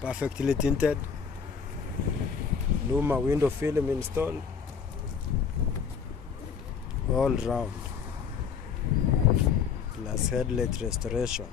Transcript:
Perfectly tinted. Luma window film installed. All round. Plus headlight restoration.